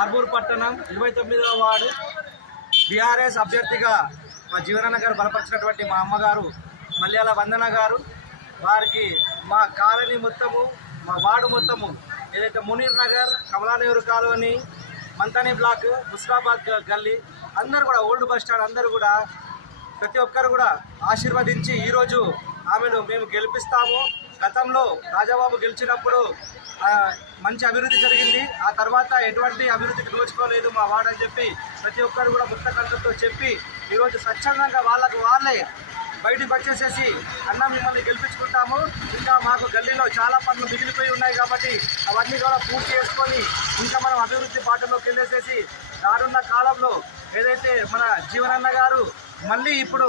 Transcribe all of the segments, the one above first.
ఆర్మూర్ పట్టణం 29వ ward BRS అభ్యర్థిగా మా జీవనన్న గారు బలపరిచినటువంటి మా అమ్మగారు మల్యాల వందన గారు, వారికి మా కాలనీ మొత్తము, మా వార్డు మొత్తము ఏదైతే మునీర్ నగర్, కమలానగర్ కాలనీ, మంతాని బ్లాక్, ముస్లాబాద్ గల్లీ అందరూ కూడా, ఓల్డ్ బస్ స్టాండ్ అందరూ కూడా ప్రతి ఒక్కరు కూడా ఆశీర్వదించి ఈరోజు ఆమెను మేము గెలిపిస్తాము. గతంలో రాజాబాబు గెలిచినప్పుడు మంచి అభివృద్ధి జరిగింది, ఆ తర్వాత ఎటువంటి అభివృద్ధికి నోచుకోలేదు మా వార్డు అని చెప్పి ప్రతి ఒక్కరు కూడా ముక్తకంఠంతో చెప్పి ఈరోజు స్వచ్ఛందంగా వాళ్ళే బయటికి వచ్చేసేసి అన్న మిమ్మల్ని గెలిపించుకుంటాము, ఇంకా మాకు గల్లీలో చాలా పనులు మిగిలిపోయి ఉన్నాయి కాబట్టి అవన్నీ కూడా పూర్తి చేసుకొని ఇంకా మనం అభివృద్ధి బాటలోకి వెళ్ళేసేసి రానున్న కాలంలో ఏదైతే మన జీవనన్న గారు మళ్ళీ ఇప్పుడు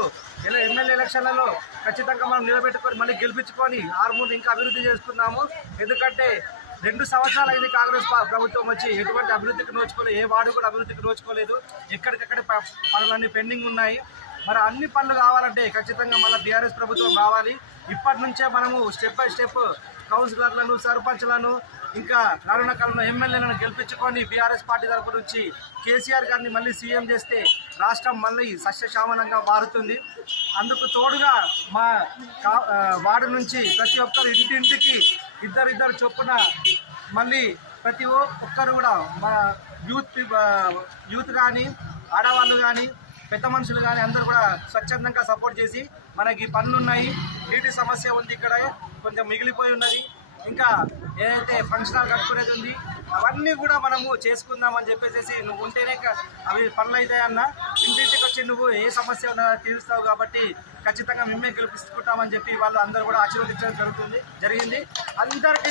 ఎమ్మెల్యే ఎలక్షన్లలో ఖచ్చితంగా మనం నిలబెట్టుకొని మళ్ళీ గెలిపించుకొని ఆర్మూర్ని ఇంకా అభివృద్ధి చేసుకున్నాము. ఎందుకంటే 2 సంవత్సరాలు అయింది కాంగ్రెస్ ప్రభుత్వం వచ్చి, ఎటువంటి అభివృద్ధికి నోచుకోలేదు, ఏ వార్డు కూడా అభివృద్ధికి నోచుకోలేదు, ఎక్కడికక్కడ పనులన్నీ పెండింగ్ ఉన్నాయి. మరి అన్ని పనులు కావాలంటే ఖచ్చితంగా మళ్ళీ బీఆర్ఎస్ ప్రభుత్వం కావాలి. ఇప్పటి నుంచే మనము స్టెప్ బై స్టెప్ కౌన్సిలర్లను, సర్పంచ్లను, ఇంకా రానున్న కాలంలో ఎమ్మెల్యేలను గెలిపించుకొని బీఆర్ఎస్ పార్టీ తరపు నుంచి కేసీఆర్ గారిని మళ్ళీ సీఎం చేస్తే రాష్ట్రం మళ్ళీ సస్యశ్యామలంగా మారుతుంది. అందుకు తోడుగా మా వార్డు నుంచి ప్రతి ఒక్కరు ఇంటింటికి ఇద్దరు చొప్పున మళ్ళీ ప్రతి ఒక్కరు కూడా మా యూత్ కానీ, ఆడవాళ్ళు కానీ, పెద్ద మనుషులు కానీ అందరూ కూడా స్వచ్ఛందంగా సపోర్ట్ చేసి మనకి పనులు ఉన్నాయి, నీటి సమస్య ఉంది, ఇక్కడ కొంచెం మిగిలిపోయి ఉన్నది, ఇంకా ఏదైతే ఫంక్షన్ హాల్ కట్టుకునేది ఉంది అవన్నీ కూడా మనము చేసుకుందామని చెప్పేసి నువ్వు ఉంటేనే అవి పనులు అవుతాయన్న, ఇంటింటికి వచ్చి నువ్వు ఏ సమస్య ఉన్నా తీరుస్తావు కాబట్టి ఖచ్చితంగా మేమే గెలిపించుకుంటామని చెప్పి వాళ్ళు అందరూ కూడా ఆశీర్వదించడం జరిగింది. అందరికీ